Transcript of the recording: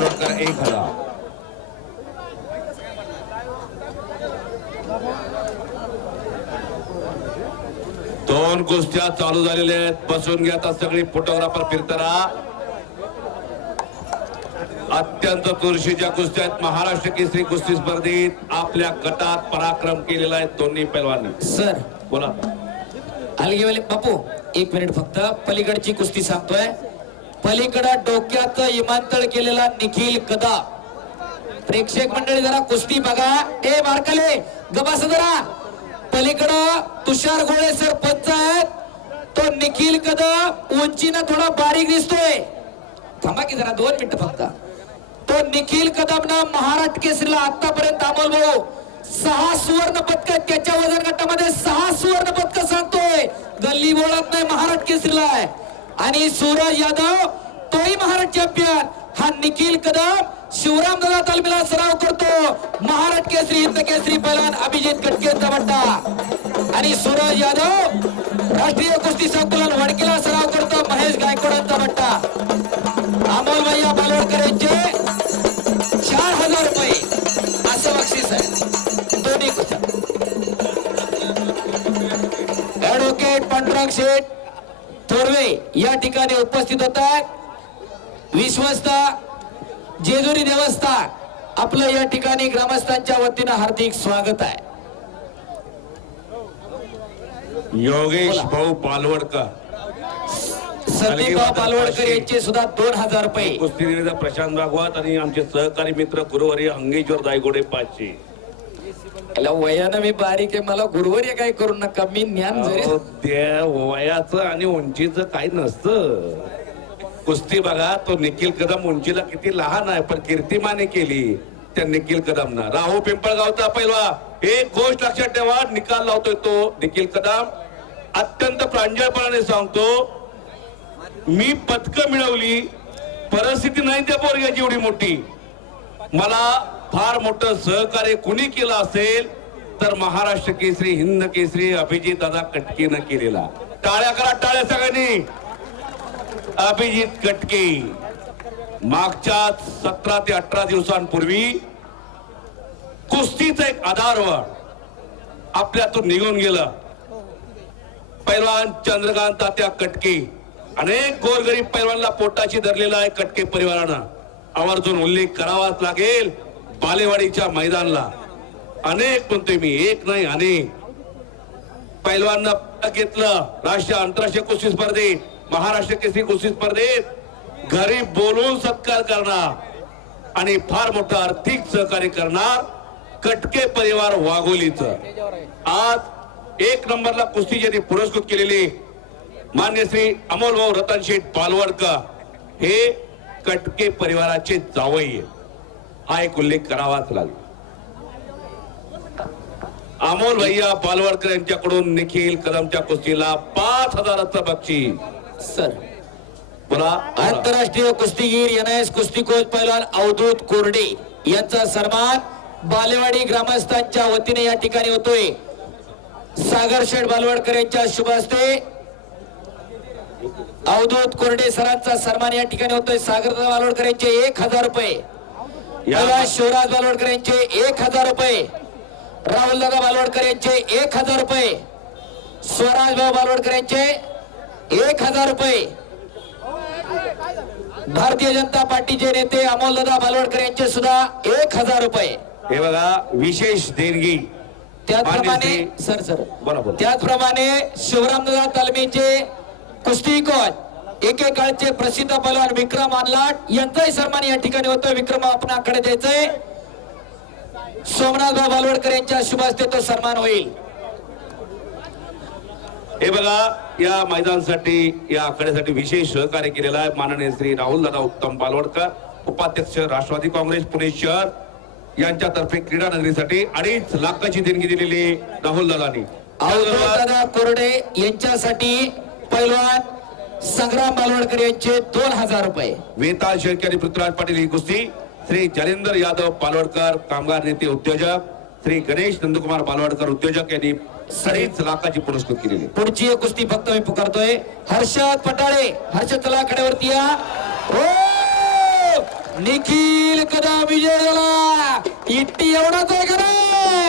बालोडकर एक हजार दोन कुस्त्या चालू झालेल्या आहेत. बसून घ्या आता सगळी फोटोग्राफर फिरताना. अत्यंत चुरशीच्या कुस्त्या आहेत. महाराष्ट्र केसरी कुस्ती स्पर्धेत आपल्या गटात पराक्रम केलेला आहे दोन्ही पैलवानी. सर बोला. अलगेवाले बापू एक मिनिट फक्त पलीकडची कुस्ती सांगतोय. पलीकडं डोक्याचं इमानतळ केलेला निखिल कदा. प्रेक्षक मंडळी जरा कुस्ती बघा. ए बारकाले गबास जरा. पलीकडं तुषार गोळे सर पंच आहेत. तो निखिल कदा उंचीनं थोडा बारीक दिसतोय. थांबा की जरा दोन मिनिटं फक्त. तो निखिल कदम ना महाराष्ट्र केसरीला आतापर्यंत अमोल भाऊ सहा सुवर्ण पदक त्याच्या वजन गटामध्ये सहा सुवर्ण पदक सांगतोय. गल्ली बोळत नाही महाराष्ट्र केसरीला आहे. आणि सूरज यादव तोही महाराष्ट्र चॅम्पियन हा निखिल कदम शिवराम दादा तालमीला सराव करतो. महाराष्ट्र केसरी हिंद केसरी पैलवान अभिजित कटकेचा बट्टा आणि सूरज यादव राष्ट्रीय कुस्ती संकुलन वडकीला सराव करतो. महेश गायकवाडांचा बट्टा अमोल भैया बालवडकर यांचे चार हजार रुपये. असं बक्षीस आहे. दोन्ही कुस्त्या ऍडव्होकेट शेठ. थोरवे या ठिकाणी उपस्थित होत आहेत विश्वस्त जेजुरी देवस्थान आपलं या ठिकाणी ग्रामस्थांच्या वतीनं हार्दिक स्वागत आहे. योगेश. भाऊ पालवडकर. संदीपराव पालवडकर यांचे सुद्धा दोन हजार रुपये. प्रशांत भागवत आणि आमचे सहकारी मित्र गुरुवारी अंगेश्वर दायगोडे पाचशे. वयानं मी बारीक आहे मला गुरुवर हे काय करू नका मी ज्ञान जरी अहो, त्या वयाचं आणि उंचीचं काही नसतं. कुस्ती बघा तो निखिल कदम उंचीला किती लहान आहे पण कीर्तिमाने केली त्या निखिल कदमनं. राहू पिंपळगावचा पहिला एक गोष्ट लक्षात ठेवा निकाल लावतोय तो निखिल कदम. अत्यंत प्रांजळपणाने सांगतो मी पदक मिळवली परिस्थिती नाही त्या पोरग्याची एवढी मोठी. मला फार मोठं सहकार्य कुणी केलं असेल तर महाराष्ट्र केसरी हिंद केसरी अभिजित दादा कटकेनं केलेला. टाळ्या करा टाळ्या सगळ्यांनी. अभिजित कटके. मागच्या सतरा ते अठरा दिवसांपूर्वी कुस्तीचं एक आधारवर आपल्यातून निघून गेलं. पैलवान चंद्रकांत तात्या कटके. अनेक गोरगरीब पैलवानला पोटाशी धरलेला आहे कटके परिवारानं. आवर्जून उल्लेख करावाच लागेल. बालेवाडीच्या मैदानला. अनेक म्हणतोय मी एक नाही अनेक. पैलवांना घेतलं राष्ट्रीय आंतरराष्ट्रीय कुस्ती स्पर्धेत महाराष्ट्र केसरी कुस्ती स्पर्धेत. घरी बोलून सत्कार करणार आणि फार मोठं आर्थिक सहकार्य करणार कटके परिवार वाघोलीच. आज एक नंबरला कुस्ती ज्यांनी पुरस्कृत केलेली मान्य श्री अमोल भाऊ रतन शेठ पालवडकर. हे कटके परिवाराचे जावई आहे. हा एक उल्लेख करावाच लागेल. अमोल भैया पालवडकर यांच्याकडून निखिल कदमच्या कुस्तीला पाच हजाराचं बक्षीस सर. बोला. आंतरराष्ट्रीय कुस्तीगीर एन एस कुस्ती कोच पैलवान अवधूत कोरडे यांचा सन्मान बालेवाडी ग्रामस्थांच्या वतीने या ठिकाणी होतोय. सागर शेठ बालवडकर यांच्या शुभ हस्ते अवधूत कोरडे सरांचा सन्मान या ठिकाणी होतोय. सागर बालवडकर यांचे एक हजार रुपये. पैलवान शिवराज बालवडकर यांचे एक हजार रुपये. राहुल दादा बालवडकर यांचे एक हजार रुपये. स्वराज भाऊ बालवडकर यांचे एक हजार रुपये. भारतीय जनता पार्टीचे नेते अमोलदादा बालवडकर यांचे सुद्धा एक हजार रुपये. हे बघा विशेष देणगी. त्याचप्रमाणे सर सर. बरोबर. त्याचप्रमाणे शिवरामदादा तालमीचे कुस्ती कोच एकेकाळचे प्रसिद्ध पैलवान विक्रम आनलाट यांचाही सन्मान या ठिकाणी होतो विक्रम आपण आकडे द्यायचंय सोमनाथ भाऊ बालवडकर यांच्या शुभ हस्ते तो सन्मान होईल. हे बघा या मैदानासाठी या आखाड्यासाठी विशेष सहकार्य केलेलं आहे माननीय श्री राहुल दादा उत्तम पालवडकर उपाध्यक्ष राष्ट्रवादी काँग्रेस पुणे शहर यांच्यातर्फे क्रीडा नगरीसाठी अडीच लाखाची देणगी दिलेली राहुल दादानी. दादा कोरडे यांच्यासाठी पैलवान संग्राम बालवडकर यांचे दोन हजार रुपये. वेताल शेळके आणि पृथ्वीराज पाटील ही कुस्ती श्री जलेंद्र यादव पालवडकर कामगार नेते उद्योजक श्री गणेश नंदकुमार पालवडकर उद्योजक यांनी अडीच लाखाची पुरस्कृत केलेली पुढची एक कुस्ती फक्त मी पुकारतोय. हर्षद पटाळे हर्षद तलाकड्यावरती या. ओ! निखिल कदा विजय झाला. इट्टी एवढाच आहे का रे?